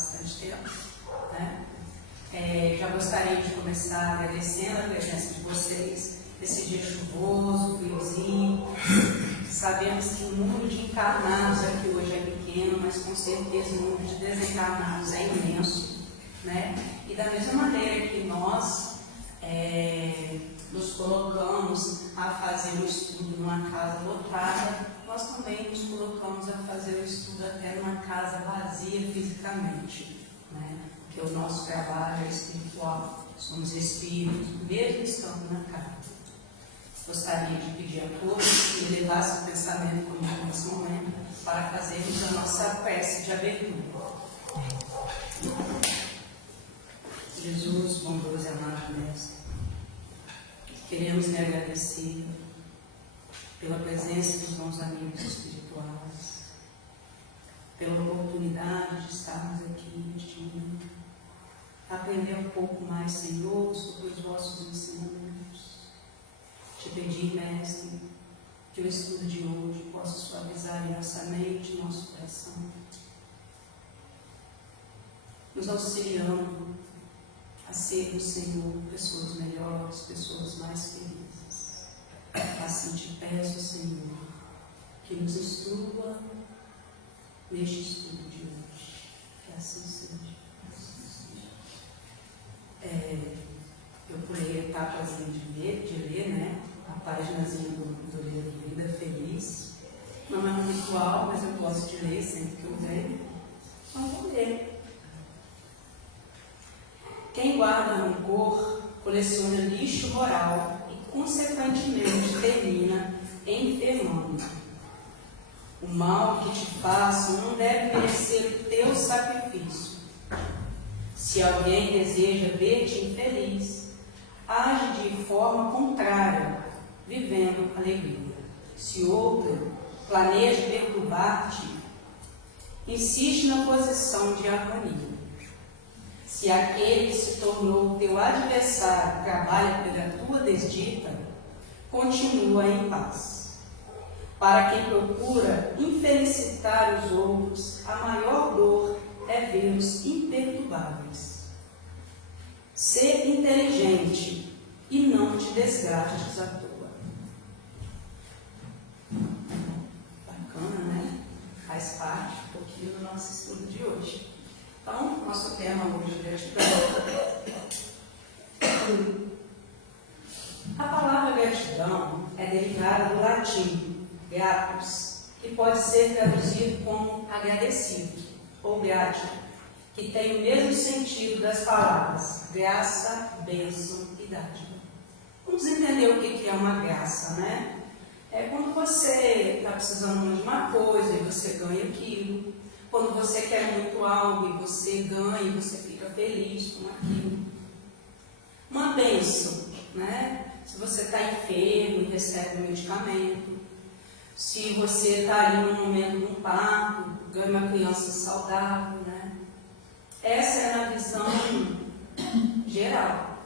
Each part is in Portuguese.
bastante tempo, né? Já gostaria de começar agradecendo a presença de vocês nesse dia chuvoso, friozinho. Sabemos que o número de encarnados aqui hoje é pequeno, mas com certeza o número de desencarnados é imenso, né? E da mesma maneira que nós nos colocamos a fazer o estudo numa casa lotada, nós também nos colocamos a fazer o estudo até numa casa vazia fisicamente, né? Porque o nosso trabalho é espiritual, somos espíritos, mesmo estando na casa. Gostaria de pedir a todos que elevassem o pensamento comigo nesse momento para fazermos a nossa prece de abertura. Jesus, bondoso e amado Mestre, queremos lhe agradecer pela presença dos nossos amigos espirituais, pela oportunidade de estarmos aqui neste momento, aprender um pouco mais, Senhor, sobre os vossos ensinamentos. Te pedir, Mestre, que o estudo de hoje possa suavizar em nossa mente e nosso coração, nos auxiliando a sermos, Senhor, pessoas melhores, pessoas mais felizes. Assim te peço, Senhor, que nos instrua neste estudo de hoje. Que assim seja. Eu pulei etapas de ler, né? A páginazinha do livro Vida Feliz. Não é um ritual, mas eu gosto de ler sempre que eu venho. Então vou ler. Quem guarda rancor coleciona lixo moral e, consequentemente, termina enfermando. O mal que te faço não deve merecer o teu sacrifício. Se alguém deseja ver-te infeliz, age de forma contrária, vivendo alegria. Se outro planeja perturbar-te, insiste na posição de harmonia. Se aquele que se tornou teu adversário trabalha pela tua desdita, continua em paz. Para quem procura infelicitar os outros, a maior dor é vê-los imperturbáveis. Ser inteligente e não te desgastes à toa. Bacana, né? Faz parte um pouquinho do nosso estudo de hoje. Então, nosso tema hoje é gratidão. A palavra gratidão é derivada do latim gratus, que pode ser traduzido como agradecido ou grato, que tem o mesmo sentido das palavras graça, bênção e dádiva. Vamos entender o que é uma graça, né? É quando você está precisando de uma coisa e você ganha aquilo. Quando você quer muito algo e você ganha e você fica feliz com aquilo. Uma bênção, né? Se você está enfermo e recebe um medicamento. Se você está ali no momento de um parto, ganha uma criança saudável, né? Essa é na visão geral.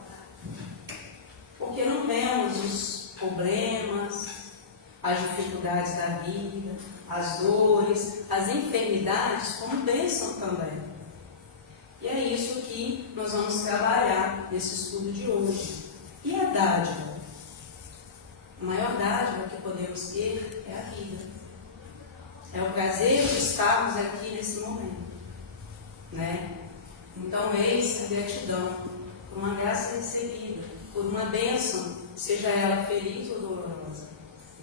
Porque não vemos os problemas, as dificuldades da vida, as dores, as enfermidades como bênção também. E é isso que nós vamos trabalhar nesse estudo de hoje. E a dádiva? A maior dádiva que podemos ter é a vida. É o prazer de estarmos aqui nesse momento, né? Então, eis a gratidão por uma graça recebida, por uma bênção, seja ela feliz ou dolorosa,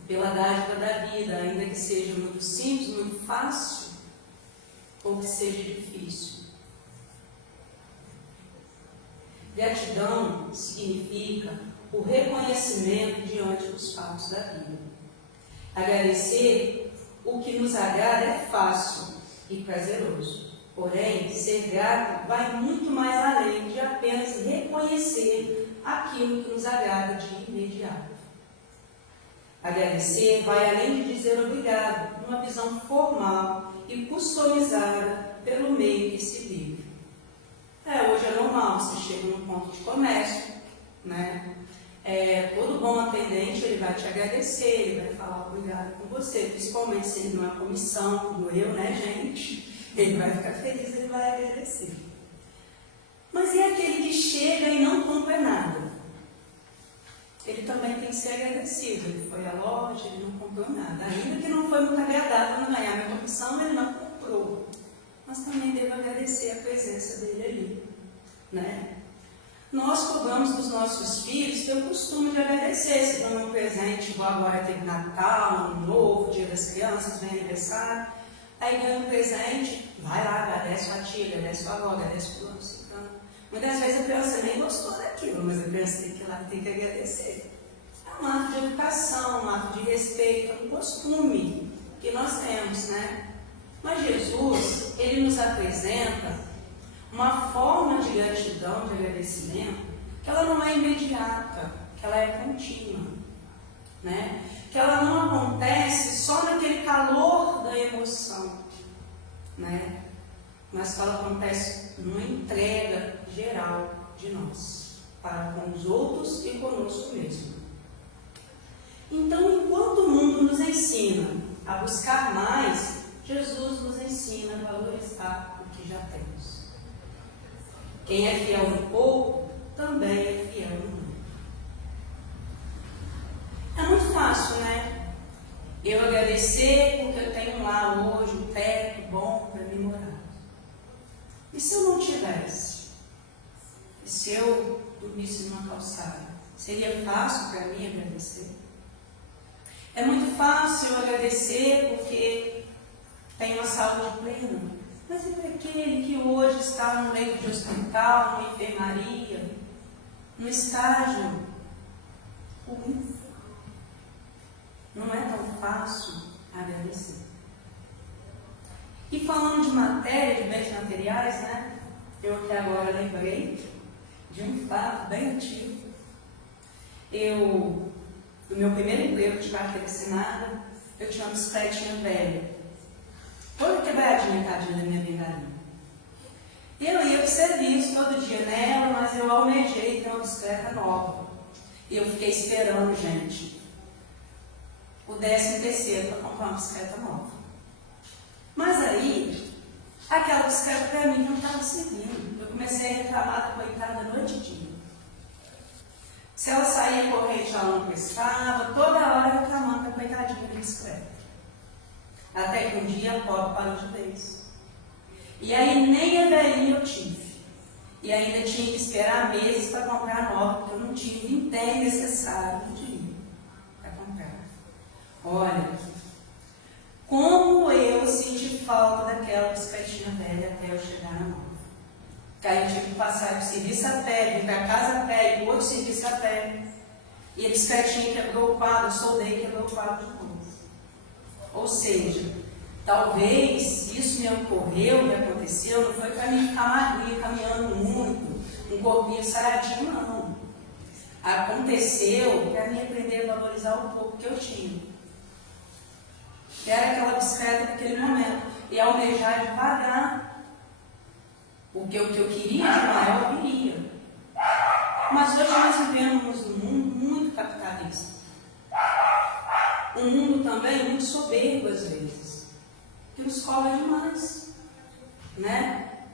pela dádiva da vida, ainda que seja muito simples, muito fácil, ou que seja difícil. Gratidão significa o reconhecimento diante dos fatos da vida. Agradecer o que nos agrada é fácil e prazeroso. Porém, ser grato vai muito mais além de apenas reconhecer aquilo que nos agrada de imediato. Agradecer vai além de dizer obrigado, numa visão formal e customizada pelo meio que se vive. Hoje é normal, você chega num ponto de comércio, né? Todo bom atendente ele vai te agradecer, ele vai falar obrigado com você, principalmente se ele não é comissão, como eu, né, gente? Ele vai ficar feliz, ele vai agradecer. Mas e aquele que chega e não compra nada? Ele também tem que ser agradecido. Ele foi à loja, ele não comprou nada. Ainda que não foi muito agradável na minha opção, ele não comprou. Mas também devo agradecer a presença dele ali, né? Nós cobramos dos nossos filhos ter o costume de agradecer. Se dão um presente, igual agora teve Natal, Ano Novo, Dia das Crianças, vem aniversário. Aí ganha um presente, vai lá, agradece a tia, agradece a avó, agradece o fulano, ciclano. Muitas vezes a criança nem gostou daquilo, mas a criança tem que ir lá e tem que agradecer. É um ato de educação, um ato de respeito, um costume que nós temos, né? Mas Jesus, ele nos apresenta uma forma de gratidão, de agradecimento, que ela não é imediata, que ela é contínua, né? Que ela não acontece só naquele calor da emoção, né? Mas que ela acontece numa entrega geral de nós, para com os outros e conosco mesmo. Então, enquanto o mundo nos ensina a buscar mais, Jesus nos ensina a valorizar o que já temos. Quem é fiel no pouco, também é fiel no muito. É muito fácil, né? Eu agradecer porque eu tenho lá hoje um teto bom para mim morar. E se eu não tivesse? E se eu dormisse numa calçada? Seria fácil para mim agradecer? É muito fácil eu agradecer porque tenho uma saúde plena. Mas e para aquele que hoje está no leito de hospital, numa enfermaria, no estágio ruim? Não é tão fácil agradecer. E falando de matéria, de bens materiais, né? Eu aqui agora lembrei de um fato bem antigo. No meu primeiro emprego de carteira assinada, eu tinha uma bicicletinha velha. Toda quebradinha, tadinha da minha bengalinha. E eu ia para o serviço todo dia nela, mas eu almejei ter uma bicicleta nova. E eu fiquei esperando, gente, o 13º para comprar uma bicicleta nova. Mas aí, aquela bicicleta para mim não estava servindo. Eu comecei a reclamar da coitada a noite e dia. Se ela saía corrente, ela não prestava, toda hora reclamando da coitadinha da bicicleta. Até que um dia a pobre parou de vez. E aí nem a velhinha eu tive. E ainda tinha que esperar meses para comprar nova, porque eu não tinha o vintém necessário no dinheiro para comprar. Olha, como eu senti falta daquela bicicletinha velha até eu chegar na nova. Que aí eu tive que passar do serviço a pé, vir para casa a pé, e outro serviço a pé. E a bicicletinha quebrou o quadro, eu soldei e quebrou o quadro de novo. Ou seja, talvez isso me ocorreu, me aconteceu, não foi para mim ficar magrinha, caminhando muito, um corpinho saradinho, não. Aconteceu para mim aprender a valorizar o pouco que eu tinha. Que era aquela bicicleta naquele momento. E almejar devagar. Porque o que eu queria de maior, eu queria. Mas hoje nós vivemos num mundo muito capitalista. Um mundo também muito soberbo às vezes. Que nos cobra demais. Né?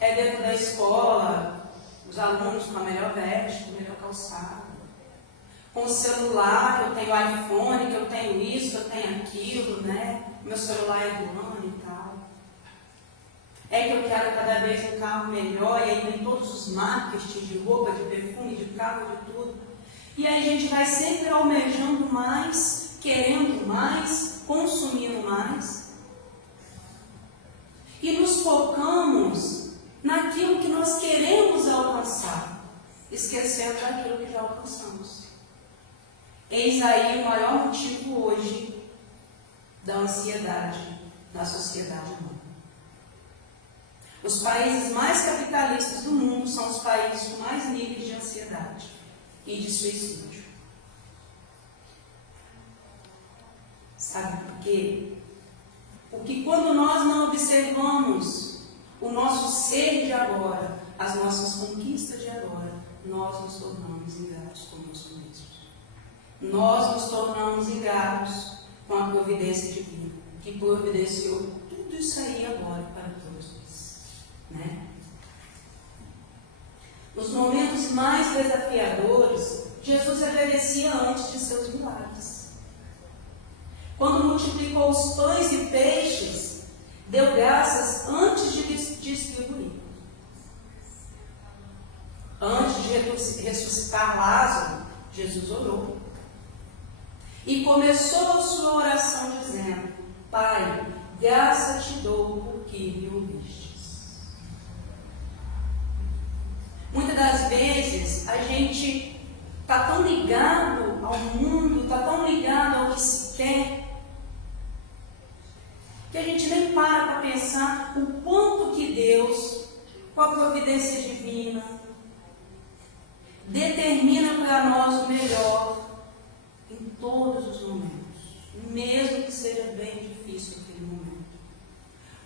É dentro da escola, os alunos com a melhor veste, com a melhor calçada. Com o celular, que eu tenho iPhone, que eu tenho isso, que eu tenho aquilo, né? Meu celular é do ano e tal. É que eu quero cada vez um carro melhor, e aí vem todos os marketing de roupa, de perfume, de carro, de tudo. E aí a gente vai sempre almejando mais, querendo mais, consumindo mais. E nos focamos naquilo que nós queremos alcançar, esquecendo daquilo que já alcançamos. Eis aí o maior motivo hoje da ansiedade na sociedade humana. Os países mais capitalistas do mundo são os países com mais níveis de ansiedade e de suicídio. Sabe por quê? Porque quando nós não observamos o nosso ser de agora, as nossas conquistas de agora, nós nos tornamos ingratos conosco mesmos. Nós nos tornamos ingratos com a providência divina, que providenciou tudo isso aí agora para todos nós, né? Nos momentos mais desafiadores, Jesus agradecia antes de seus milagres. Quando multiplicou os pães e peixes, deu graças antes de distribuir. Antes de ressuscitar Lázaro, Jesus orou. E começou a sua oração dizendo: Pai, graça te dou porque me ouvistes. Muitas das vezes a gente está tão ligado ao mundo, está tão ligado ao que se quer, que a gente nem para pensar o quanto que Deus, com a providência divina, determina para nós o melhor em todos os momentos, mesmo que seja bem difícil aquele momento.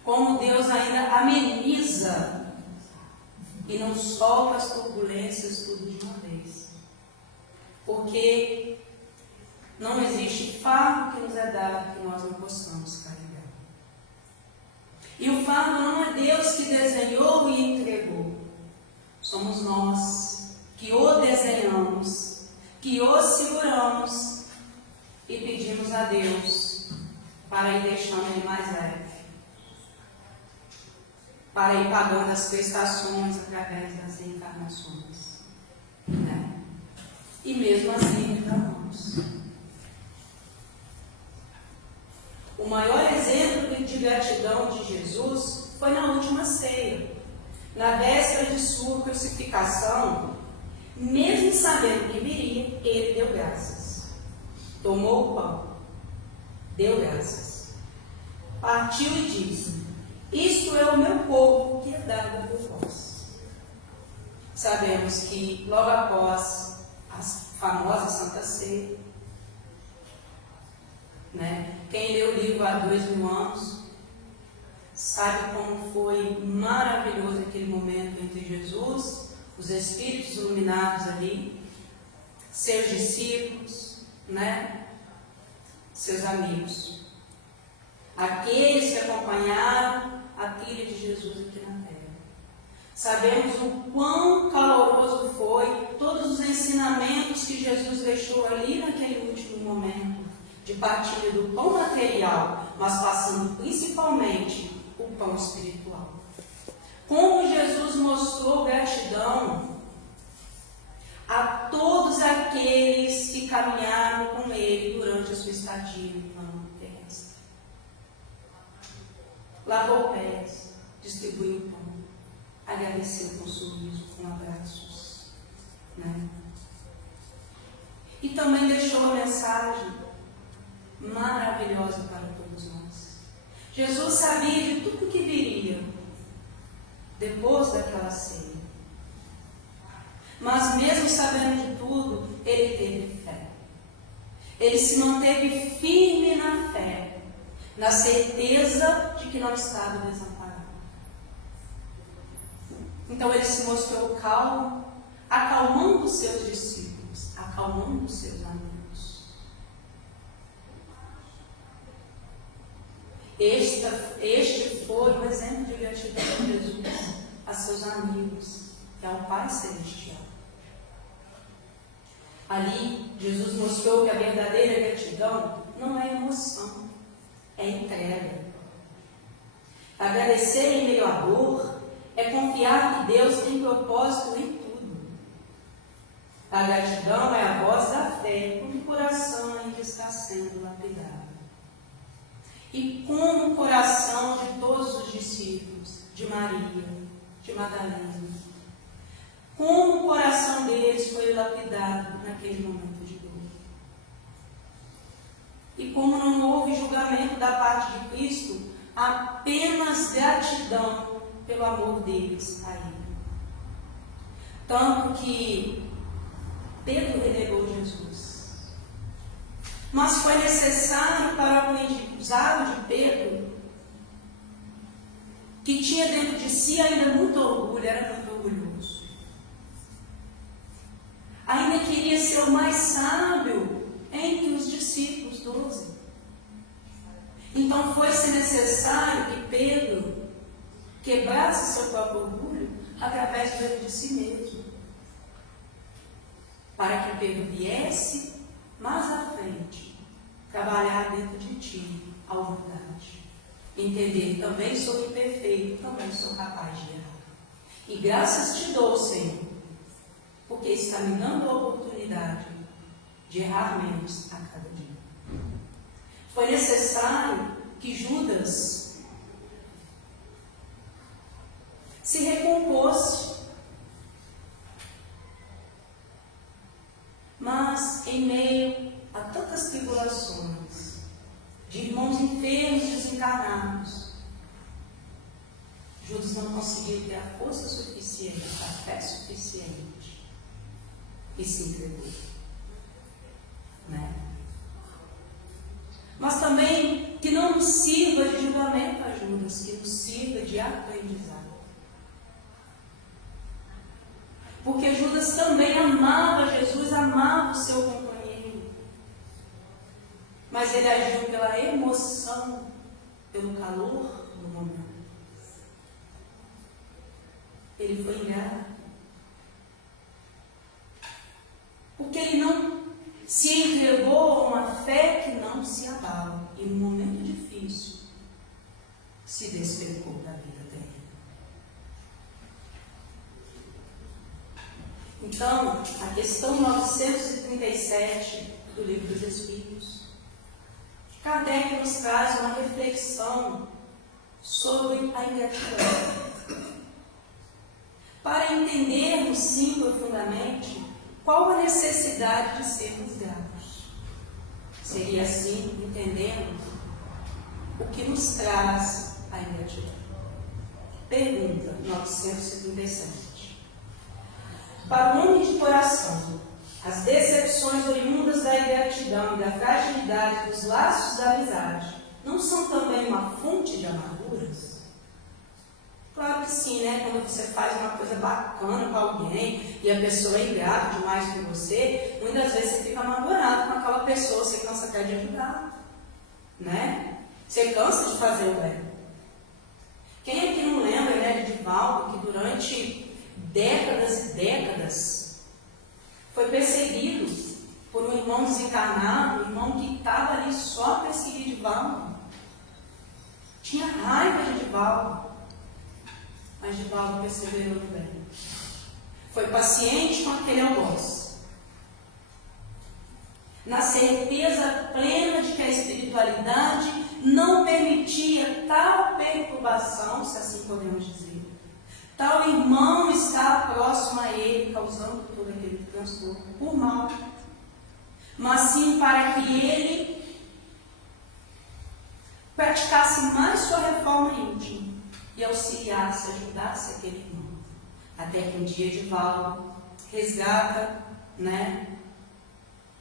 Como Deus ainda ameniza e não solta as turbulências tudo de uma vez. Porque não existe fardo que nos é dado que nós não possamos carregar. E o fardo não é Deus que desenhou e entregou. Somos nós que o desenhamos, que o seguramos e pedimos a Deus para ir deixando ele mais leve, para ir pagando as prestações através das encarnações, né? E mesmo assim reclamamos. O maior exemplo de gratidão de Jesus foi na última ceia. Na véspera de sua crucificação, mesmo sabendo que viria, ele deu graças. Tomou o pão, deu graças, partiu e disse: isto é o meu corpo que é dado por vós. Sabemos que logo após a famosa Santa Ceia, né? Quem leu o livro há 2000 anos sabe como foi maravilhoso aquele momento entre Jesus, os Espíritos iluminados ali, seus discípulos, né? Seus amigos, aqueles que acompanharam a trilha de Jesus aqui na terra. Sabemos o quão caloroso foi todos os ensinamentos que Jesus deixou ali naquele último momento de partilha do pão material, mas passando principalmente o pão espiritual. Como Jesus mostrou gratidão a todos aqueles que caminharam com ele durante a sua estadia no plano terrestre. Lavou pés, distribuiu o pão, agradeceu com sorriso, com abraços, né? E também deixou a mensagem maravilhosa para todos nós. Jesus sabia de tudo que viria depois daquela ceia. Mas mesmo sabendo de tudo, ele teve fé. Ele se manteve firme na fé, na certeza de que não estava desamparado. Então ele se mostrou calmo, acalmando os seus discípulos, acalmando os seus amigos. Este foi o exemplo de gratidão de Jesus a seus amigos e ao Pai Celestial. Ali, Jesus mostrou que a verdadeira gratidão não é emoção, é entrega. Agradecer em meio à dor é confiar que Deus tem propósito em tudo. A gratidão é a voz da fé quando o coração ainda está sendo lapidado. E como o coração de todos os discípulos, de Maria, de Madalena, como o coração deles foi lapidado naquele momento de dor. E como não houve julgamento da parte de Cristo, apenas gratidão pelo amor deles a Ele. Tanto que Pedro renegou Jesus. Mas foi necessário para o aprendizado de Pedro, que tinha dentro de si ainda muito orgulho, era muito orgulhoso. Ainda queria ser o mais sábio entre os discípulos 12. Então foi-se necessário que Pedro quebrasse seu próprio orgulho através do erro de si mesmo, para que Pedro viesse mais à frente trabalhar dentro de ti a humildade, entender: também sou imperfeito, também sou capaz de errar. E graças te dou, Senhor, porque está me dando a oportunidade de errar menos a cada dia. Foi necessário que Judas se recompôsse, mas em meio a tantas tribulações, de irmãos enfermos e desencarnados, Judas não conseguiu ter a força suficiente, a fé suficiente, e se entregou. Né? Mas também que não nos sirva de julgamento a Judas, que nos sirva de aprendizado. Porque Judas também amava Jesus, amava o seu companheiro. Mas ele agiu pela emoção, pelo calor do momento. Ele foi enganado. Porque ele não se entregou a uma fé que não se abala. E num momento difícil, se despecou da vida dele. Então, a questão 937 do Livro dos Espíritos, Kardec nos traz uma reflexão sobre a ingratidão. Para entendermos, sim, profundamente, qual a necessidade de sermos gratos. Seria assim, entendendo o que nos traz a ingratidão. Pergunta 937. Para o homem de coração, as decepções oriundas da ingratidão e da fragilidade dos laços da amizade não são também uma fonte de amarguras? Claro que sim, né? Quando você faz uma coisa bacana com alguém e a pessoa é ingrata demais com você, muitas vezes você fica amargurado com aquela pessoa, você cansa até de ajudar, né? Você cansa de fazer o bem. Quem aqui não lembra, né, de Divaldo, que durante décadas e décadas foi perseguido por um irmão desencarnado, um irmão que estava ali só a perseguir Divaldo. Tinha raiva de Divaldo. Mas Divaldo perseverou no bem. Foi paciente com aquele algoz. Na certeza plena de que a espiritualidade não permitia tal perturbação, se assim podemos dizer. Tal irmão estava próximo a ele, causando todo aquele transtorno por mal. Mas sim para que ele praticasse mais sua reforma íntima e auxiliasse, ajudasse aquele irmão. Até que um dia Divaldo resgata, né,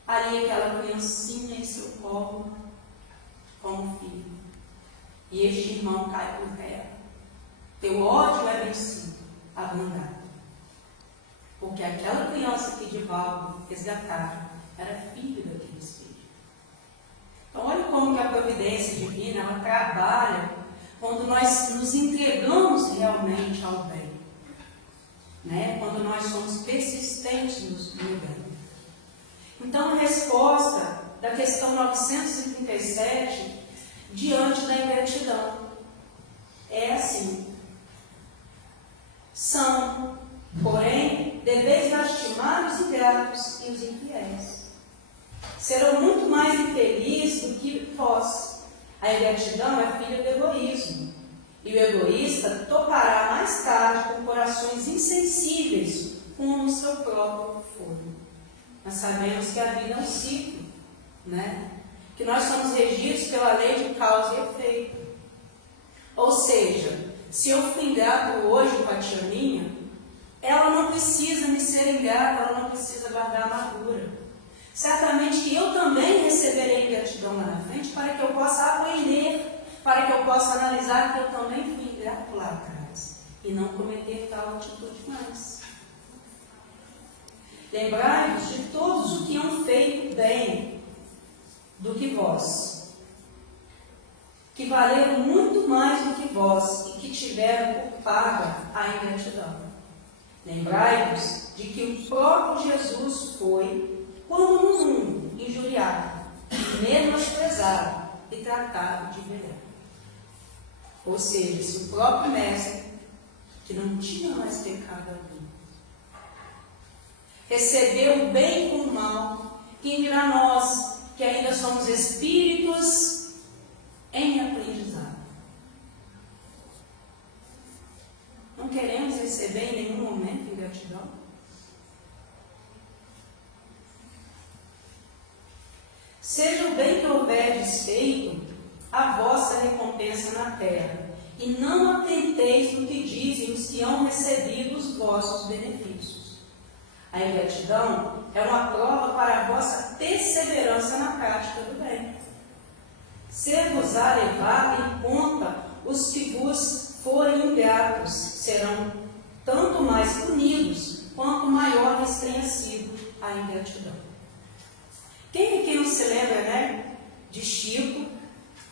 ali aquela criancinha em seu colo, como filho. E este irmão cai por terra. Teu ódio é vencido, abandonado. Porque aquela criança que Divaldo resgatara era filho daquele espírito. Então, olha como que a providência divina, ela trabalha quando nós nos entregamos realmente ao bem, né? Quando nós somos persistentes no bem. Então, a resposta da questão 937, diante da ingratidão, é assim: são, porém, deveis lastimar os ingratos e os infiéis. Serão muito mais infelizes do que vós. A ingratidão é filha do egoísmo, e o egoísta topará mais tarde com corações insensíveis com o seu próprio fogo. Nós sabemos que a vida é um ciclo, né? Que nós somos regidos pela lei de causa e efeito. Ou seja, se eu fui ingrato hoje com a tia minha, ela não precisa me ser ingrata, ela não precisa guardar amargura. Certamente que eu também receberei ingratidão lá na frente para que eu possa aprender, para que eu possa analisar que eu também fui ingrato lá atrás e não cometer tal atitude mais. Lembrai-vos de todos os que hão feito bem do que vós. que valeram muito mais do que vós e que tiveram por paga a ingratidão. Lembrai-vos de que o próprio Jesus foi, quando no mundo, injuriado, menosprezado e tratado de vilão. Ou seja, se o próprio Mestre, que não tinha mais pecado algum, recebeu o bem com o mal, quem dirá nós, que ainda somos espíritos em aprendizado? Não queremos receber em nenhum momento ingratidão? Seja o bem que houverdes feito a vossa recompensa na terra, e não atenteis no que dizem os que hão recebido os vossos benefícios. A ingratidão é uma prova para a vossa perseverança na prática do bem. Ser-vos-á levado em conta os que vos forem ingratos, serão tanto mais punidos, quanto maior lhes tenha sido a ingratidão. Quem aqui não se lembra, né, de Chico,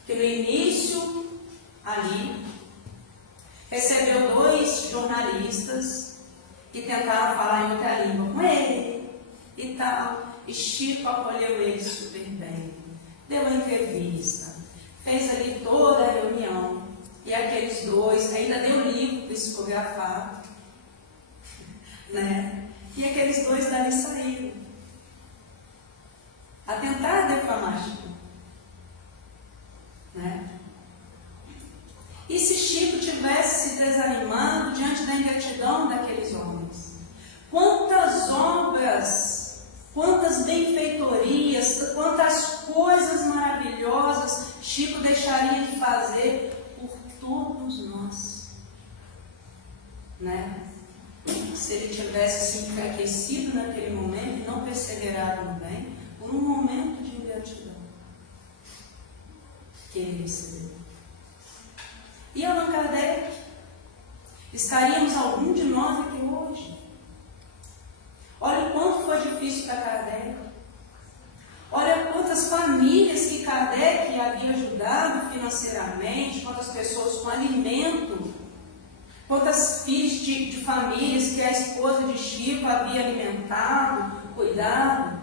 que no início, ali, recebeu 2 jornalistas que tentaram falar em outra língua com ele e tal, e Chico acolheu ele super bem, deu uma entrevista, fez ali toda a reunião, e aqueles 2, ainda deu livro para psicografar, né? E aqueles 2 dali saíram a tentar defamar Chico, né? E se Chico tivesse se desanimado diante da ingratidão daqueles homens, quantas obras, quantas benfeitorias, quantas coisas maravilhosas Chico deixaria de fazer por todos nós, né? Se ele tivesse se enfraquecido naquele momento e não perseverado no bem, por um momento de ingratidão que ele recebeu. E Allan Kardec? Estaríamos algum de nós aqui hoje? Olha o quanto foi difícil para Kardec. Olha quantas famílias que Kardec havia ajudado financeiramente, quantas pessoas com alimento, quantas filhas de famílias que a esposa de Chico havia alimentado, cuidado.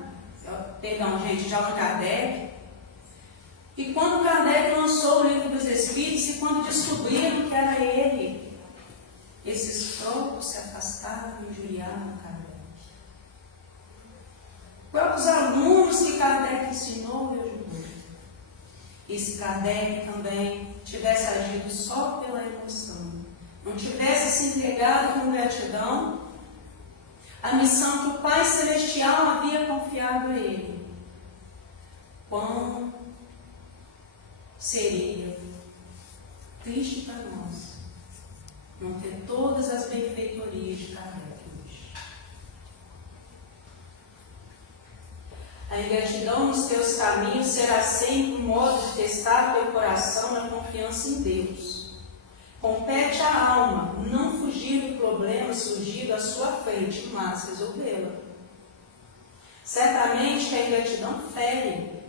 Perdão, gente, de Allan Kardec. E quando Kardec lançou o Livro dos Espíritos, e quando descobriram que era ele, esses próprios se afastaram e injuriaram Kardec. Próprios alunos que Kardec ensinou e ajudou. E se Kardec também tivesse agido só pela emoção, não tivesse se entregado com gratidão, a missão que o Pai Celestial havia confiado a ele, quão seria triste para nós não ter todas as benfeitorias de Kardec hoje. A ingratidão nos teus caminhos será sempre um modo de testar teu coração na confiança em Deus. Compete à alma não fugir do problema surgido à sua frente, mas resolvê-la. Certamente que a ingratidão fere,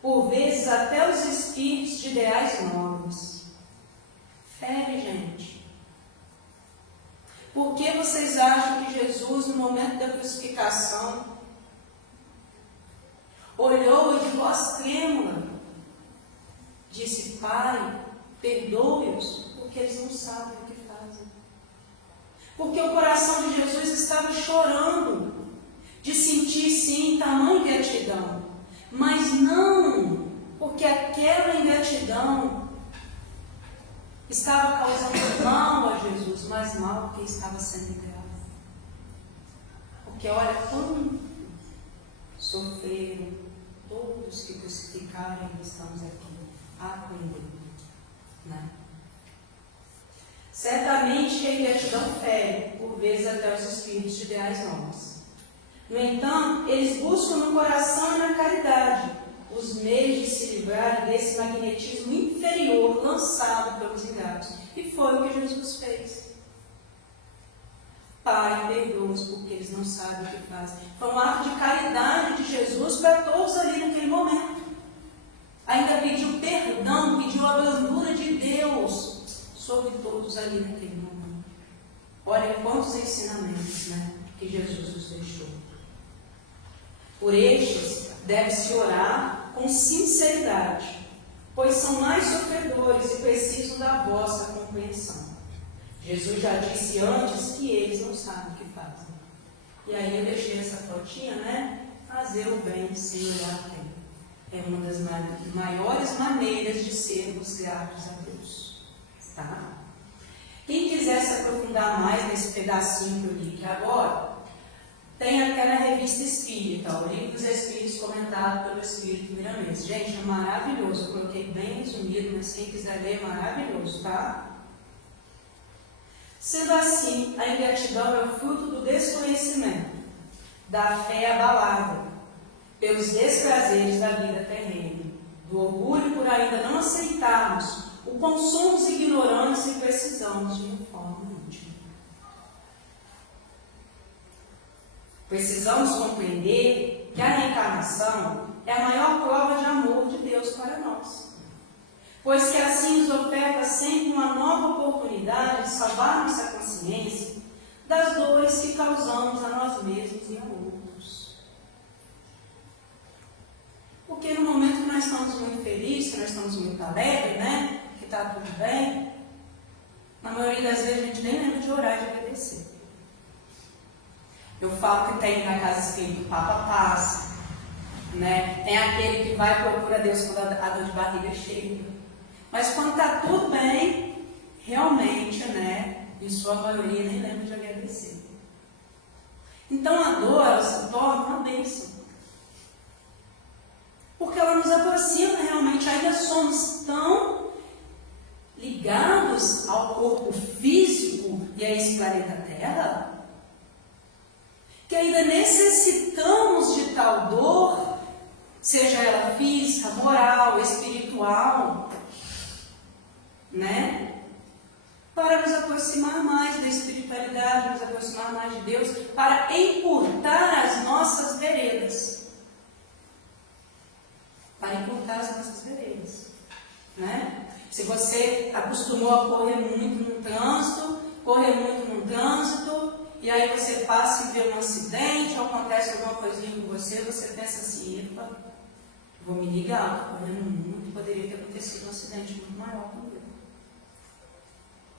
por vezes até os espíritos de ideais nobres. Fere, gente. Por que vocês acham que Jesus, no momento da crucificação, olhou e de voz trêmula disse: Pai, perdoe-os, porque eles não sabem o que fazem? Porque o coração de Jesus estava chorando, de sentir sim tamanha gratidão, mas não porque aquela ingratidão estava causando mal a Jesus, mas mal porque estava sendo ingrato. Porque olha quanto sofreram todos que crucificaram e estamos aqui a aprender, né? Certamente que a ingratidão fere, por vezes até os espíritos de ideais nobres. No entanto, eles buscam no coração e na caridade os meios de se livrarem desse magnetismo inferior lançado pelos ingratos. E foi o que Jesus fez. Pai, perdoa-os porque eles não sabem o que fazem. Foi um ato de caridade de Jesus para todos ali naquele momento. Ainda pediu perdão, pediu viu a brandura de Deus sobre todos ali naquele momento. Olha quantos ensinamentos, né, que Jesus nos deixou. Por estes deve-se orar com sinceridade, pois são mais sofredores e precisam da vossa compreensão. Jesus já disse antes que eles não sabem o que fazem. E aí eu deixei essa fotinha, né? Fazer o bem sem olhar quem. É uma das maiores maneiras de sermos gratos a Deus. Tá? Quem quiser se aprofundar mais nesse pedacinho que eu li aqui agora, tem até na Revista Espírita, o Livro dos Espíritos, comentado pelo Espírito Miramês. Gente, é maravilhoso. Eu coloquei bem resumido, mas quem quiser ler é maravilhoso, tá? Sendo assim, a ingratidão é o fruto do desconhecimento, da fé abalada, pelos desprazeres da vida terrena, do orgulho por ainda não aceitarmos o quão somos ignorantes e precisamos de reforma íntima. Precisamos compreender que a reencarnação é a maior prova de amor de Deus para nós, pois que assim nos oferta sempre uma nova oportunidade de salvar nossa consciência das dores que causamos a nós mesmos e a outros. Porque no momento que nós estamos muito felizes, que nós estamos muito alegres, né? Que está tudo bem, na maioria das vezes a gente nem lembra de orar e de agradecer. Eu falo que tem na casa espírita o Papa Passa, né? Tem aquele que vai procurar Deus quando a dor de barriga chega. Mas quando está tudo bem, realmente, né? Em sua maioria nem lembra de agradecer. Então a dor, ela se torna uma bênção. Porque ela nos aproxima realmente, ainda somos tão ligados ao corpo físico e a esse planeta Terra, que ainda necessitamos de tal dor, seja ela física, moral, espiritual, né? Para nos aproximar mais da espiritualidade, nos aproximar mais de Deus, para encurtar as nossas veredas. Para encurtar as nossas veredas, né? Se você acostumou a correr muito no trânsito, e aí você passa e vê um acidente, ou acontece alguma coisinha com você, você pensa assim, epa, vou me ligar, estou correndo muito, poderia ter acontecido um acidente muito maior comigo.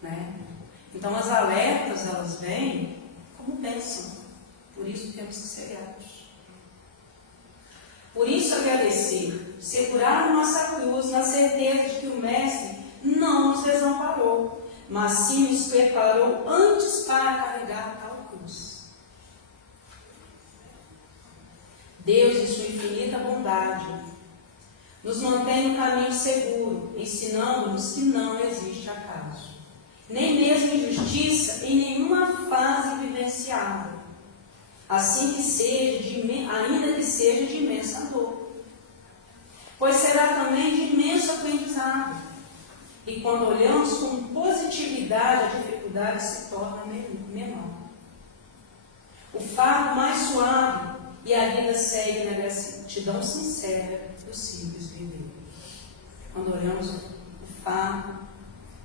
Né? Então as alertas, elas vêm como bênção, por isso temos que ser gratos. Por isso agradecer, segurar nossa cruz na certeza de que o Mestre não nos desamparou, mas sim nos preparou antes para carregar tal cruz. Deus, em sua infinita bondade, nos mantém no caminho seguro, ensinando-nos que não existe acaso, nem mesmo injustiça em nenhuma fase vivenciada, assim que seja ainda que seja de imensa dor, pois será também de imenso aprendizado. E quando olhamos com positividade, a dificuldade se torna menor. O fardo mais suave e a vida segue na gratidão sincera do simples viver. Quando olhamos o fardo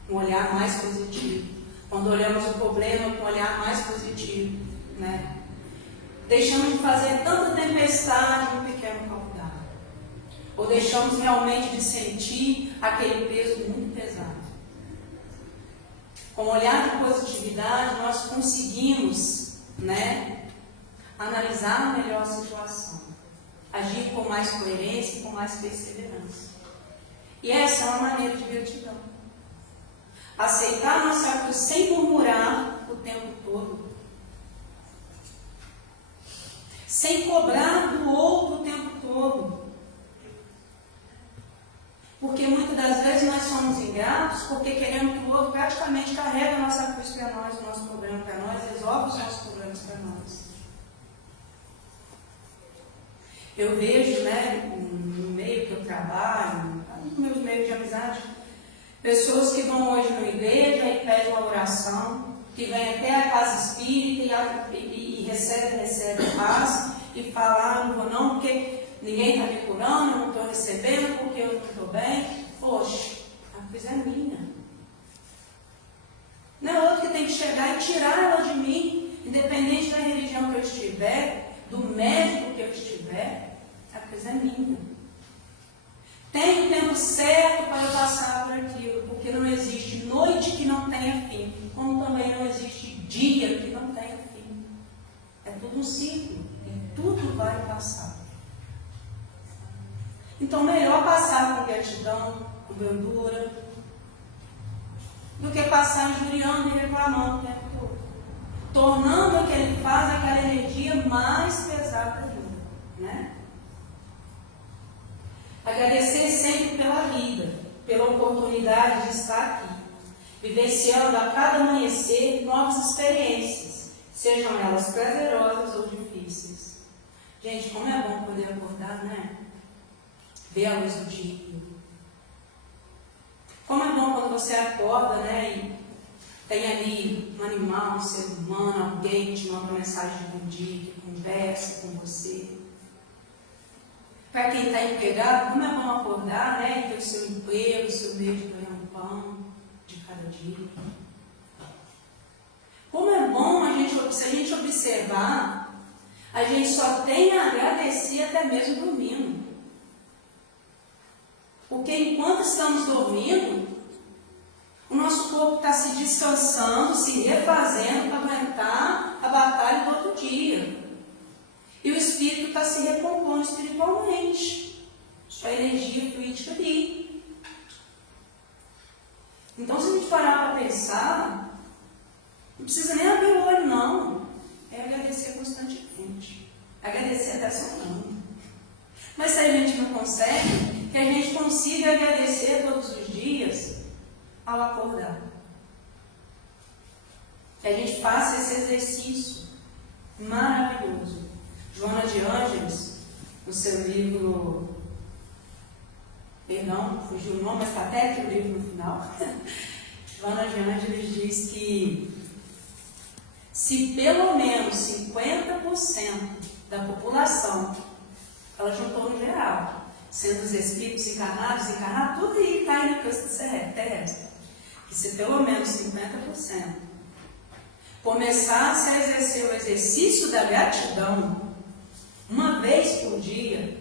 com um olhar mais positivo, quando olhamos o problema com um olhar mais positivo, né? Deixamos de fazer tanta tempestade num pequeno caudal. Ou deixamos realmente de sentir aquele peso muito pesado. Com um olhar de positividade, nós conseguimos, né, analisar melhor a situação, agir com mais coerência e com mais perseverança. E essa é uma maneira de gratidão. Aceitar nossa cruz sem murmurar o tempo todo, sem cobrar do outro o tempo todo. Porque muitas das vezes nós somos ingratos porque queremos que o outro praticamente carregue a nossa cruz para nós, o nosso problema para nós, resolve os nossos problemas para nós. Eu vejo, né, no meio que eu trabalho, nos meus meios de amizade, pessoas que vão hoje na igreja e pedem uma oração, que vêm até a casa espírita e recebe paz e falam, não vou não, porque ninguém está me curando, eu não estou recebendo, porque eu não estou bem. Poxa, coisa é minha. Não é outro que tem que chegar e tirar ela de mim, independente da religião que eu estiver, do médico que eu estiver, a coisa é minha. Tenho o tempo certo para eu passar por aquilo, porque não existe noite que não tenha fim, como também não existe dia que não tenha fim. É tudo um ciclo, e tudo vai passar. Então, melhor passar com gratidão, com brandura, do que passar injuriando e reclamando o tempo todo, tornando o que ele faz aquela energia mais pesada ainda, né? Agradecer sempre pela vida, pela oportunidade de estar aqui, vivenciando a cada amanhecer novas experiências, sejam elas prazerosas ou difíceis. Gente, como é bom poder acordar, né? Ver a luz do dia. Como é bom quando você acorda, né, e tem ali um animal, um ser humano, alguém que te manda uma mensagem de bom dia, que conversa com você. Para quem está empregado, como é bom acordar, né, e ter o seu emprego, o seu meio de ganhar um pão de cada dia. Como é bom se a gente observar, a gente só tem a agradecer até mesmo dormindo. Porque enquanto estamos dormindo, o nosso corpo está se descansando, se refazendo para aguentar a batalha do outro dia. E o espírito está se recompondo espiritualmente. Sua energia fluídica ali. Então, se a gente parar para pensar, não precisa nem abrir o olho, não. É agradecer constantemente. Agradecer até sonhando. Mas se a gente não consegue, que a gente consiga agradecer todos os dias ao acordar. Que a gente faça esse exercício maravilhoso. Joana de Ângeles, no seu livro, perdão, fugiu o nome, mas está até aqui o livro no final. Joana de Ângeles diz que se pelo menos 50% da população, ela juntou no geral, sendo os espíritos encarnados, tudo aí está aí na costa terrestre, que se pelo menos 50% começasse a exercer o exercício da gratidão uma vez por dia,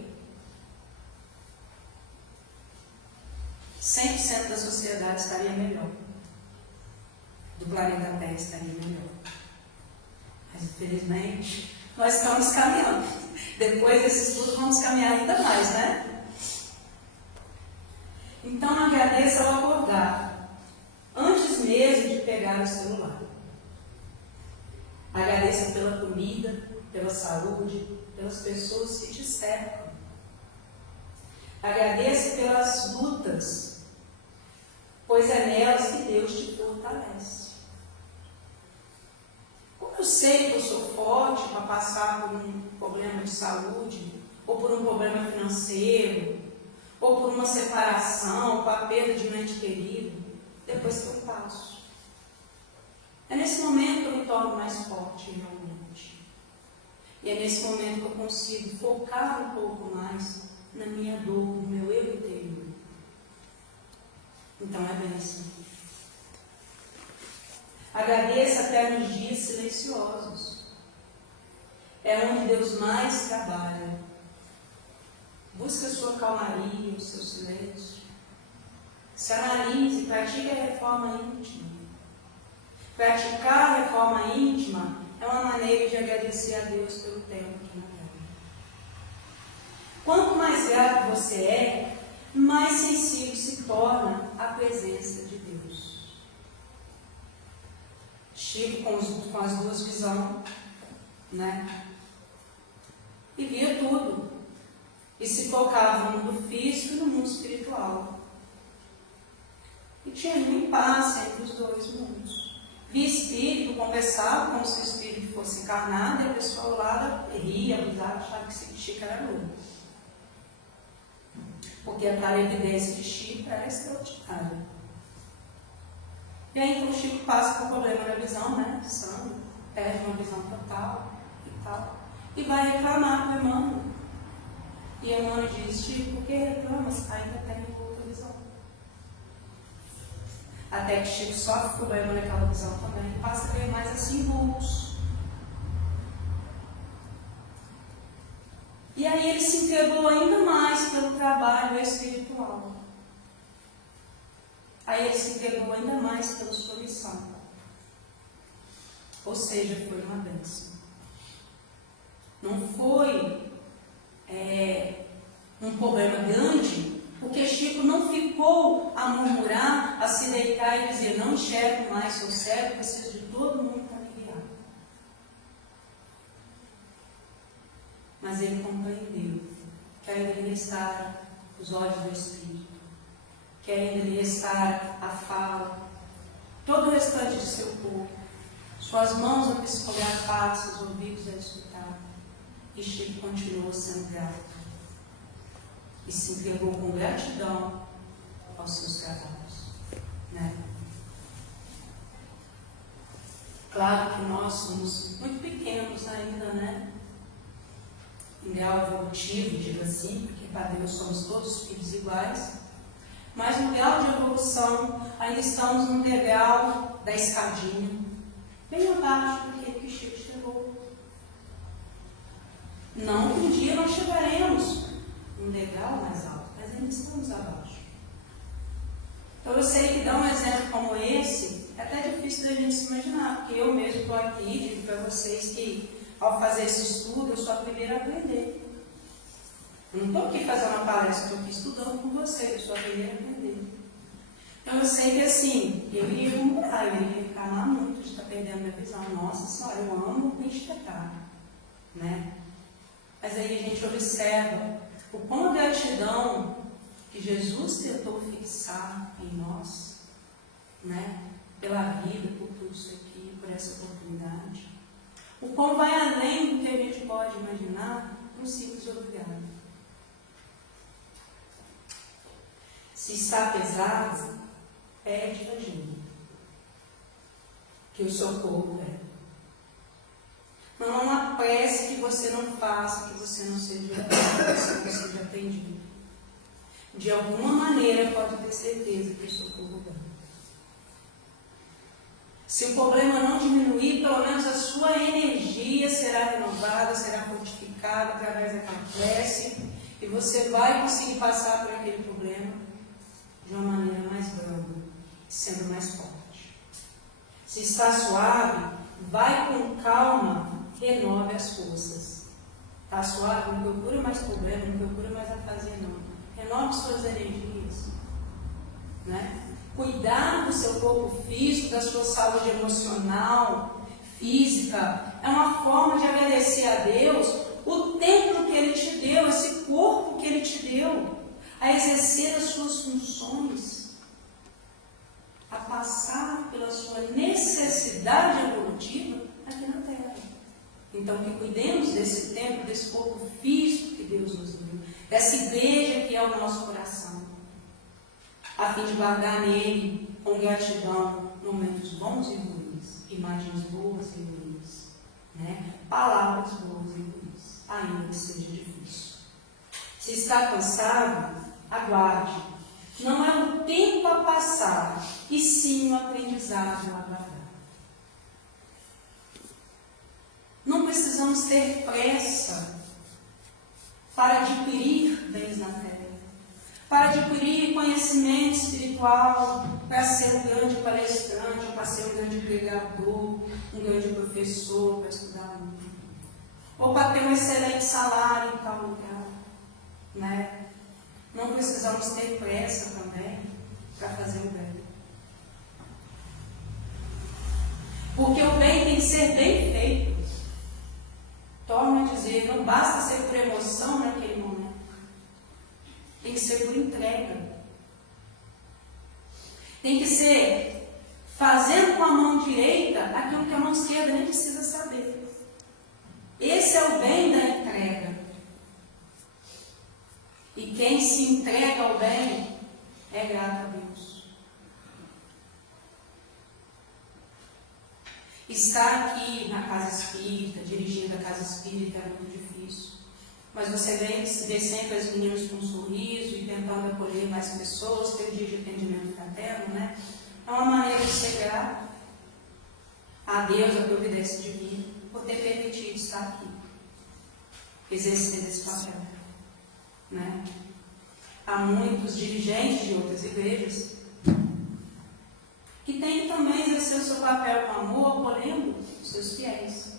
100% da sociedade estaria melhor, do planeta Terra estaria melhor. Mas infelizmente nós estamos caminhando. Depois desse estudo vamos caminhar ainda mais, né? Então agradeça ao acordar, antes mesmo de pegar o celular. Agradeça pela comida, pela saúde, pelas pessoas que te cercam. Agradeça pelas lutas, pois é nelas que Deus te fortalece. Como eu sei que eu sou forte para passar por um problema de saúde, ou por um problema financeiro, ou por uma separação, com a perda de um ente querido, depois que eu passo. É nesse momento que eu me torno mais forte realmente. E é nesse momento que eu consigo focar um pouco mais na minha dor, no meu eu interior. Então é bem assim. Agradeça até nos dias silenciosos. É onde Deus mais trabalha. Busque a sua calmaria, o seu silêncio. Se analise, pratique a reforma íntima. Praticar a reforma íntima é uma maneira de agradecer a Deus pelo tempo aqui na Terra. Quanto mais grato você é, mais sensível se torna a presença de Deus. Chico com as duas visões, né? E via tudo. E se focava no mundo físico e no mundo espiritual. E tinha um impasse entre os dois mundos. Via espírito, conversava como se o espírito fosse encarnado, e a pessoa ao lado ria, abusava, achava que Chico era louco. Porque a evidência de Chico era extraordinária. E aí então Chico passa por um problema na visão, né? Sangue, perde uma visão total e tal. E vai reclamar com Emmanuel. E Emmanuel diz: Chico, por que reclamas? Ainda tem outra visão. Até que Chico sofre problema naquela visão também, e passa a ver mais assim luz. E aí ele se entregou ainda mais pelo trabalho espiritual. Aí ele se entregou ainda mais pela sua missão. Ou seja, foi uma bênção. Não foi um problema grande, porque Chico não ficou a murmurar, a se deitar e dizer: não enxergo mais, sou cego, preciso de todo mundo para me guiar. Mas ele compreendeu que ainda lhe restaram os olhos do Espírito, que ainda lhe restara a fala, todo o restante de seu corpo, suas mãos a psicografar, seus ouvidos a escutar. E Chico continuou sendo grato e se entregou com gratidão aos seus trabalhos, né? Claro que nós somos muito pequenos ainda, né? Em grau evolutivo, digo assim, porque para Deus somos todos filhos iguais, mas no grau de evolução ainda estamos no degrau da escadinha, bem abaixo do que Chico chegou. Não que um dia nós chegaremos um degrau mais alto, mas ainda estamos abaixo. Então eu sei que dar um exemplo como esse é até difícil da gente se imaginar, porque eu mesmo estou aqui e digo para vocês que ao fazer esse estudo eu sou a primeira a aprender. Eu não estou aqui fazendo uma palestra, estou aqui estudando com vocês, eu sou a primeira a aprender. Então eu sei que assim, eu iria mudar, eu iria reclamar muito de estar perdendo minha visão. Nossa Senhora, eu amo o enxergar, né? Mas aí a gente observa o quão a gratidão que Jesus tentou fixar em nós, né? Pela vida, por tudo isso aqui, por essa oportunidade. O quão vai além do que a gente pode imaginar um simples obrigado. Se está pesado, pede ajuda, que o socorro é. Não há uma prece que você não faça, que você não seja atendido. De alguma maneira, pode ter certeza que o socorro vem. Se o problema não diminuir, pelo menos a sua energia será renovada, será fortificada através daquela prece, e você vai conseguir passar por aquele problema de uma maneira mais branda, sendo mais forte. Se está suave, vai com calma, renove as forças. Está suave, não procura mais problema, não procura mais afasia, não. Renove suas energias, né? Cuidar do seu corpo físico, da sua saúde emocional, física, é uma forma de agradecer a Deus o tempo que Ele te deu, esse corpo que Ele te deu, a exercer as suas funções, a passar pela sua necessidade evolutiva aqui na Terra. Então, que cuidemos desse tempo, desse corpo físico que Deus nos deu, dessa igreja que é o nosso coração, a fim de guardar nele, com gratidão, momentos bons e ruins, imagens boas e ruins, né? Palavras boas e ruins, ainda que seja difícil. Se está cansado, aguarde. Não é um tempo a passar, e sim um aprendizado a aguardar. Não precisamos ter pressa para adquirir bens na terra, para adquirir conhecimento espiritual, para ser um grande palestrante, para ser um grande pregador, um grande professor, para estudar muito, ou para ter um excelente salário em tal lugar, né? Não precisamos ter pressa também para fazer o bem. Porque o bem tem que ser bem feito. Torno a dizer, não basta ser por emoção naquele momento. Tem que ser por entrega. Tem que ser fazendo com a mão direita aquilo que a mão esquerda nem precisa saber. Esse é o bem da entrega. E quem se entrega ao bem é grato a Deus. Estar aqui na casa espírita, dirigindo a casa espírita é muito difícil. Mas você vê sempre as meninas com um sorriso e tentando acolher mais pessoas, ter o dia de atendimento fraterno, né? É uma maneira de ser grato a Deus, a providência divina, por ter permitido estar aqui, exercendo esse papel. Né? Há muitos dirigentes de outras igrejas que têm também exercer o seu papel com amor, acolhendo os seus fiéis.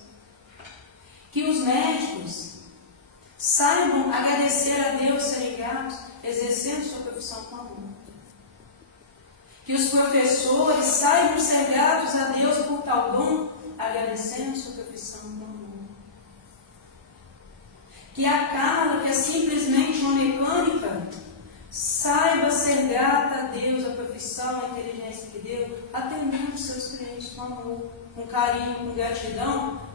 Que os médicos saibam agradecer a Deus, serem gratos, exercendo sua profissão com amor. Que os professores saibam ser gratos a Deus por tal dom, agradecendo sua profissão com amor. Que a Carla, que é simplesmente uma mecânica, saiba ser grata a Deus, a profissão, a inteligência que deu, atendendo os seus clientes com amor, com carinho, com gratidão,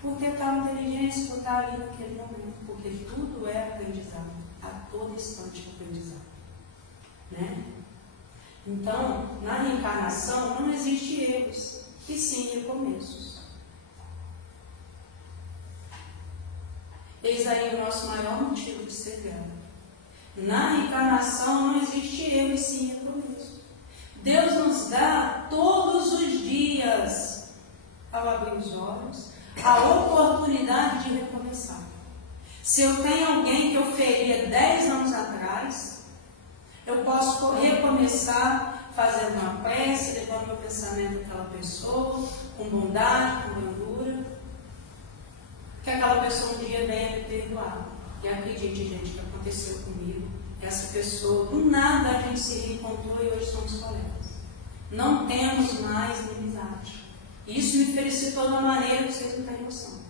por ter tal inteligência, por estar ali naquele momento, porque tudo é aprendizado, a todo instante é aprendizado. Né? Então, na reencarnação não existe erros, e sim recomeços. Eis aí o nosso maior motivo de ser grato. Na reencarnação não existe erro, e sim recomeço. Deus nos dá todos os dias, ao abrir os olhos, a oportunidade de recomeçar. Se eu tenho alguém que eu feria 10 anos atrás, eu posso recomeçar fazendo uma prece, levando meu pensamento àquela pessoa, com bondade, com brandura, que aquela pessoa um dia venha me perdoar. E acredite, gente, que aconteceu comigo. Essa pessoa, do nada a gente se reencontrou e hoje somos colegas. Não temos mais inimizade. Isso me felicitou de uma maneira que vocês não têm noção.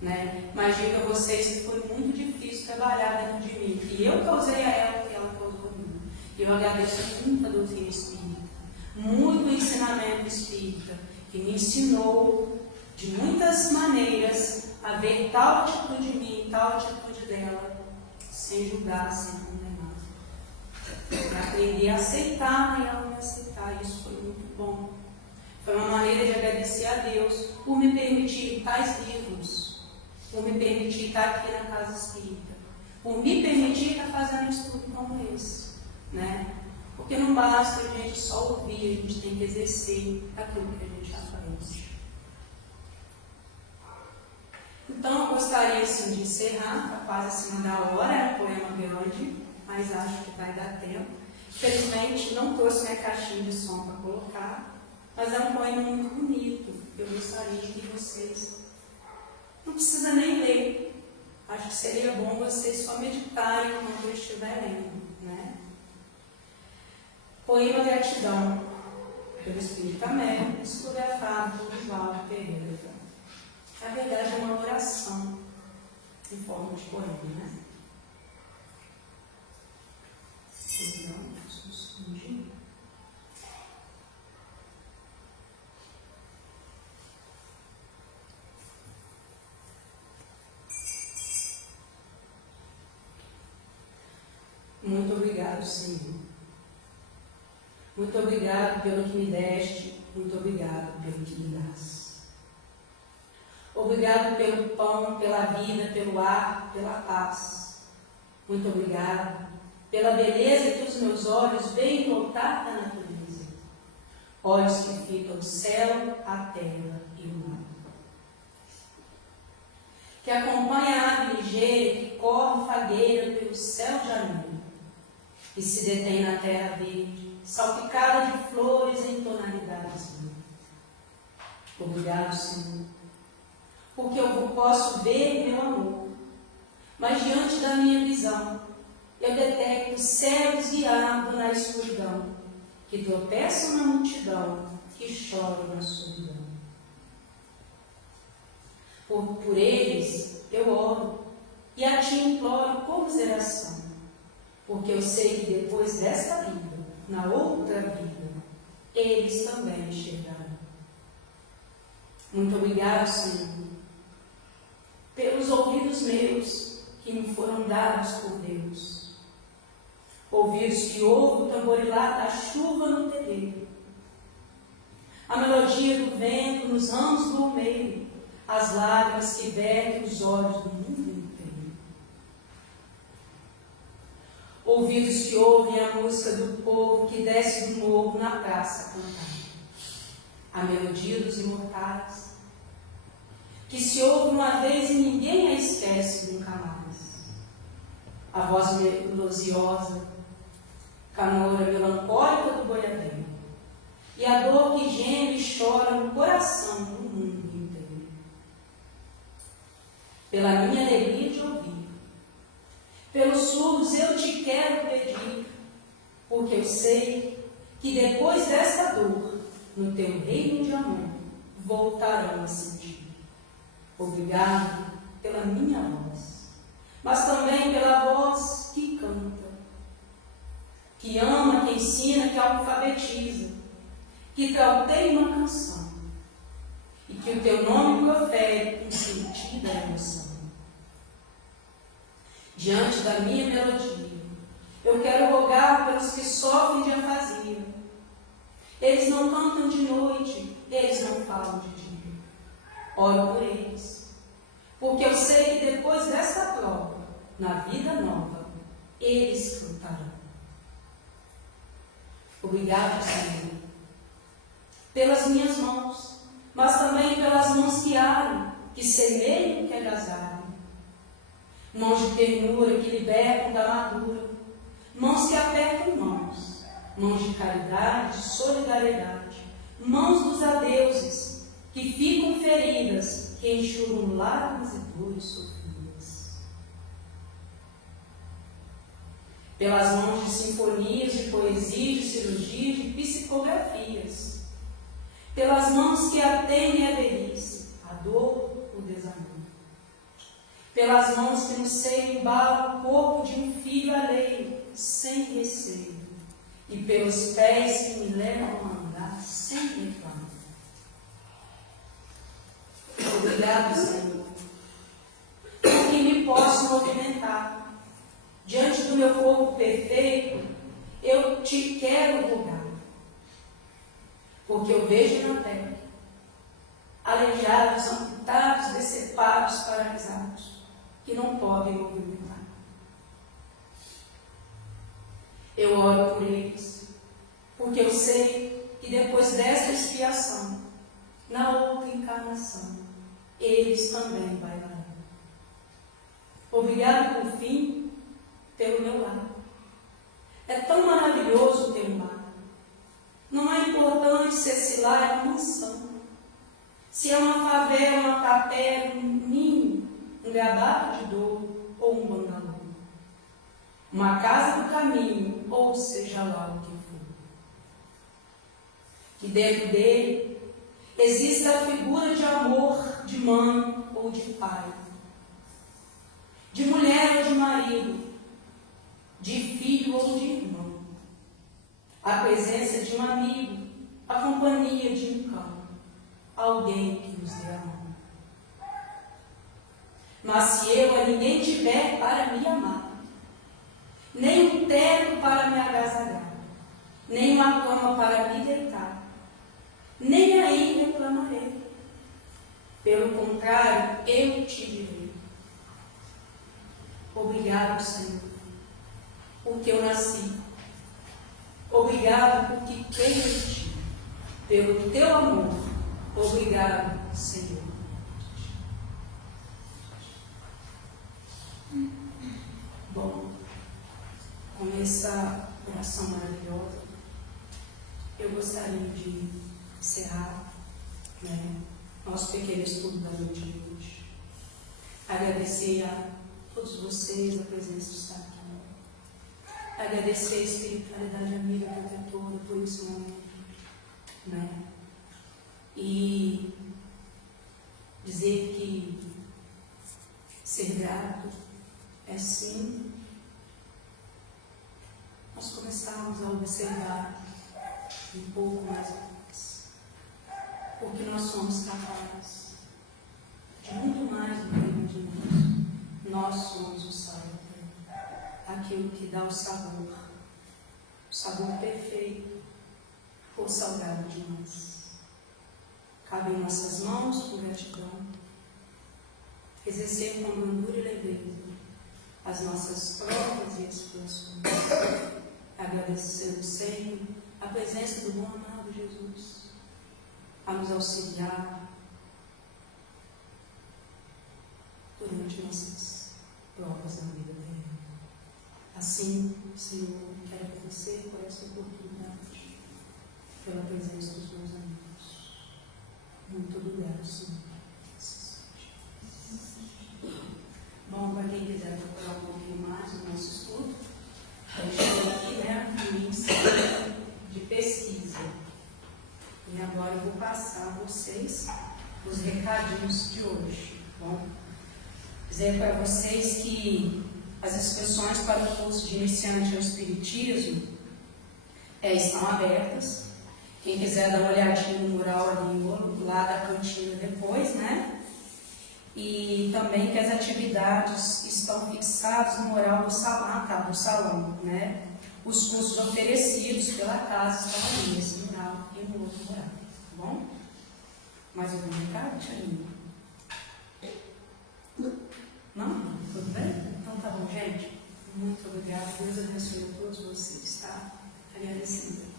Né? Mas digo a vocês que foi muito difícil trabalhar dentro de mim. E eu causei a ela o que ela causou a mim. Eu agradeço muito a doutrina espírita, muito o ensinamento espírita, que me ensinou de muitas maneiras a ver tal atitude de mim, tal atitude dela, sem julgar, sem condenar. Para aprender a aceitar e ela me aceitar. Isso foi muito bom. Foi uma maneira de agradecer a Deus por me permitir tais livros, por me permitir estar aqui na casa espírita, por me permitir estar fazendo um estudo como esse. Né? Porque não basta a gente só ouvir, a gente tem que exercer aquilo que a gente aprende. Então eu gostaria assim, de encerrar, está quase acima da hora, é um poema grande, mas acho que vai dar tempo. Infelizmente não trouxe minha caixinha de som para colocar, mas é um poema muito bonito, eu gostaria que vocês não precisa nem ler. Acho que seria bom vocês só meditarem enquanto eu estiver lendo. Né? Poema Gratidão, pelo Espírito Américo, psicografado por Divaldo Pereira. Na verdade, é uma oração em forma de poema. Né? Muito obrigado, Senhor. Muito obrigado pelo que me deste, muito obrigado pelo que me dás. Obrigado pelo pão, pela vida, pelo ar, pela paz. Muito obrigado pela beleza que os meus olhos veem voltar da natureza. Olhos que fitam o céu, a terra e o mar. Que acompanha a ave ligeira que corre fagueira pelo céu de janeiro, e se detém na terra verde, salpicada de flores em tonalidades mil. Obrigado, Senhor, porque eu posso ver meu amor, mas diante da minha visão, eu detecto céu desviado na escuridão, que tropeçam na multidão, que choram na solidão. Por eles eu oro, e a ti imploro comiseração, porque eu sei que depois desta vida, na outra vida, eles também me chegarão. Muito obrigado, Senhor, pelos ouvidos meus que me foram dados por Deus. Ouvidos que ouvem o tamborilar da chuva no terreiro, a melodia do vento nos ramos do almeiro, as lágrimas que vertem os olhos do mundo inteiro. ouvidos que ouvem a música do povo que desce do morro na praça cantar, a melodia dos imortais, que se ouve uma vez e ninguém a esquece nunca mais, a voz melodiosa, canoura melancólica do boiadeiro, e a dor que geme e chora no coração do mundo inteiro. Pela minha alegria de ouvir, pelos surdos eu te quero pedir, porque eu sei que depois dessa dor, no teu reino de amor, voltarão a sentir. Obrigado pela minha voz, mas também pela voz que canta, que ama, que ensina, que alfabetiza, que trauteia uma canção, e que o teu nome profere com sentido da emoção. Diante da minha melodia, eu quero rogar pelos que sofrem de afasia. Eles não cantam de noite, eles não falam de dia. Oro por eles, porque eu sei que depois dessa prova, na vida nova, eles cantarão. Obrigado, Senhor, pelas minhas mãos, mas também pelas mãos que aram, que semeiam, que agasalham. Mãos de ternura que libertam da amargura, mãos que apertam mãos, mãos de caridade, de solidariedade, mãos dos adeuses, que ficam feridas, que enxugam lágrimas e dores sofridas. Pelas mãos de sinfonias, de poesias, de cirurgias, de psicografias, pelas mãos que atendem a velhice, a dor, o desamor. Pelas mãos que no seio embalam o corpo de um filho alheio, sem receio, e pelos pés que me levam a andar sem reclamo. Obrigado, Senhor, porque me posso movimentar. Diante do meu corpo perfeito, eu te quero rogar, porque eu vejo na terra aleijados, amputados, decepados, paralisados, que não podem movimentar. Eu oro por eles, porque eu sei que depois desta expiação, na outra encarnação, eles também bailarão. Obrigado, por fim, pelo meu lar. É tão maravilhoso ter um lar. Não é importante se esse lar é uma mansão, se é uma favela, uma capela, um ninho, um gabato de dor ou um bangalô, uma casa do caminho, ou seja lá o que for. Que dentro dele exista a figura de amor de mãe ou de pai, de mulher ou de marido, de filho ou de irmão, a presença de um amigo, a companhia de um cão, alguém que nos dê amor. Mas se eu a ninguém tiver para me amar, nem um teto para me agasalhar, nem uma cama para me deitar, nem aí reclamarei. Pelo contrário, eu te direi: obrigado, Senhor, porque eu nasci. Obrigado porque creio em ti. Pelo teu amor, obrigado, Senhor. Bom, com essa oração maravilhosa, eu gostaria de encerrar, nosso pequeno estudo da noite de hoje. Agradecer a todos vocês a presença de estar aqui. Agradecer a espiritualidade amiga protetora por esse momento. E dizer que ser grato é sim nós começarmos a observar um pouco mais, porque nós somos capazes de muito mais do que imaginamos. Nós somos o sal da terra, aquilo que dá o sabor perfeito ou salgado demais. Cabe em nossas mãos, com gratidão, exercer com brandura e leveza as nossas provas e expiações. Agradecendo sempre a presença do bom amado Jesus a nos auxiliar durante nossas provas da vida terrena. Assim, Senhor, quero agradecer por esta oportunidade, pela presença dos meus amigos. Muito obrigado, Senhor. Bom, para quem quiser procurar um pouquinho mais do nosso estudo, a gente tem aqui, né, um índice de pesquisa. E agora eu vou passar a vocês os recadinhos de hoje. Bom, dizer para vocês que as inscrições para o curso de iniciante ao Espiritismo estão abertas. Quem quiser dar uma olhadinha no mural ali lá da cantina depois, né? E também que as atividades estão fixadas no mural do salão, né? Os cursos oferecidos pela casa estão ali, nesse mural e no outro mural, tá bom? Mais algum recado, Tianinho? Não? Tudo bem? Então tá bom, gente. Muito obrigada. Deus abençoe a todos vocês, tá? Agradecendo.